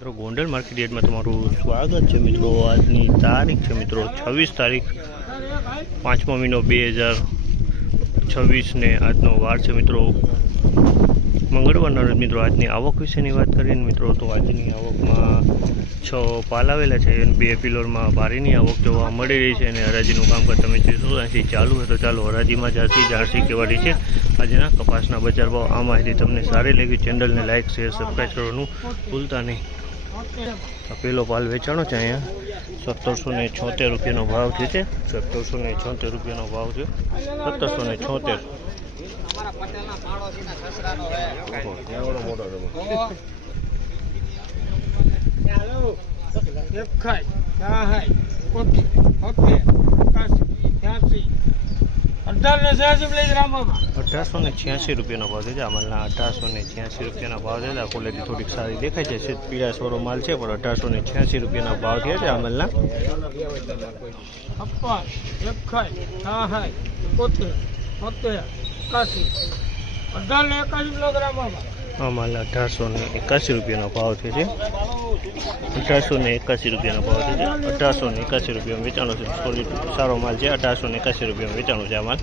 મિત્રો ગોંડલ માર્કેટ યાર્ડમાં તમારું સ્વાગત છે મિત્રો। આજની તારીખ છે મિત્રો 26 તારીખ 5મો મહિનો 2026 ને આજનો વાર છે મિત્રો મંગળવારના રોજ। મિત્રો આજની આવક વિશેની વાત કરીએ મિત્રો તો આજની આવકમાં 6 પાલ આવેલા છે અને 2 પિલરમાં ભારીની આવક જોવા મળી રહી છે અને હરાજીનું કામકાજ તમે જોશો અહીંથી ચાલુ હોય તો ચાલો હરાજીમાં જાણસી કેવાડી છે આજના કપાસના બજાર ભાવ। આ માહિતી તમને સારી લાગી ચેનલને લાઇક શેર સબસ્ક્રાઈબ કરવાનું ભૂલતા નહીં। પેલો પાલ વેચાણો છે અહીંયા 1776 રૂપિયાનો ભાવ છે। 1776 રૂપિયાનો ભાવ છે 1776। ₹1886 રૂપિયાનો ભાવ છે। અમલના 1886 રૂપિયાના ભાવ છે। ક્વોલિટી થોડીક સારી દેખાય છે, સીધ પીળા સોરો માલ છે પણ 1886 રૂપિયાના ભાવ થયા છે અમલના। અમલ 1881 રૂપિયાનો ભાવ છે। 1881 રૂપિયાનો ભાવ છે। 1881 રૂપિયામાં વેચાણો છે। ક્વોલિટી સારો માલ છે। 1881 રૂપિયામાં વેચાણો છે આ માલ।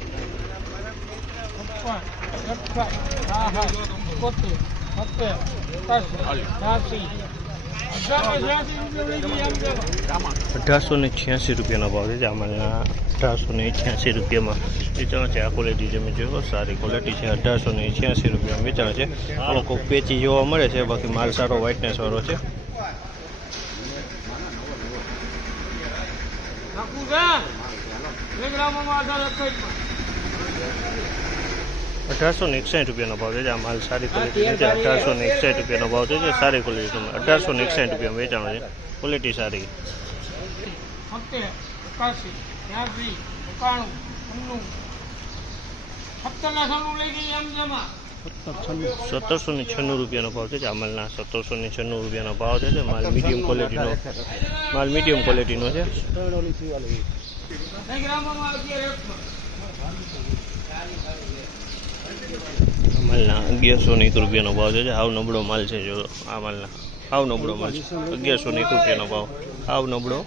₹1886 રૂપિયાનો ભાવ છે। અમલના 1886 રૂપિયામાં વેચાણો છે। આ ક્વોલિટી તમે જોવો સારી ક્વોલિટી છે। 1886 રૂપિયામાં વેચાણો છે। આ લોકો પેચી જોવા મળે છે, બાકી માલ સારો વ્હાઇટનેસ વાળો છે। 1861 રૂપિયાનો ભાવ છે। આ માલ સારી ક્વોલિટી છે। 1861 રૂપિયાનો ભાવ છે, સારી ક્વોલિટી। 1861 રૂપિયામાં વેચાણો છે, ક્વોલિટી સારી। 1796 રૂપિયાનો ભાવ છે। અમલના 1796 રૂપિયાનો ભાવ છે। માલ મીડિયમ ક્વોલિટીનો છે। અમલના 1101 રૂપિયાનો ભાવ છે। હાવ નબળો માલ છે। જો આ માલના હાવ નબળો માલ છે। 1101 રૂપિયાનો ભાવ, હાવ નબળો।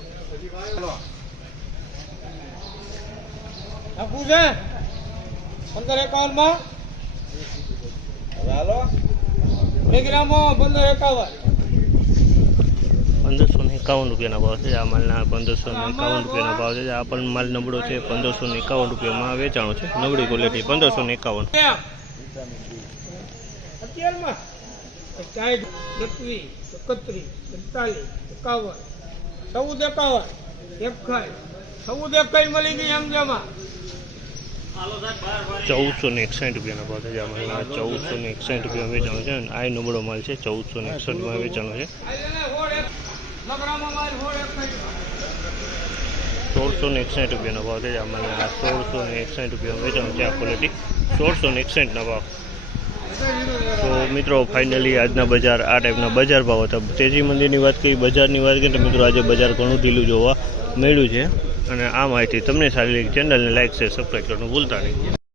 ₹1551 રૂપિયાના ભાવ છે। આ માલના 1551 રૂપિયાના ભાવ છે। આ પણ માલ નબળો છે। 1551 રૂપિયામાં વેચાણો છે, નબળી ક્વોલિટી। 1551। ₹1461 રૂપિયાના ભાવ છે। અમલના 1461 રૂપિયામાં વેચાણો છે। આ નબળો માલ છે। 1461માં વેચાણો છે। 1661 રૂપિયાનો ભાવ છે। અમલના 1661 રૂપિયામાં વેચાણો છે। આ ક્વોલિટી 1661ના ભાવ। તો મિત્રો ફાઇનલી આજના બજાર આ ટાઈપના બજાર ભાવ હતા। તેજી મંદિરની વાત કરી, બજારની વાત કરીએ તો મિત્રો આજે બજાર ઘણું ઢીલું જોવા મળ્યું છે અને આ માહિતી તમને સારી લાગી ચેનલને લાઇક શેર સબસ્ક્રાઈબ કરવાનું ભૂલતા નહીં।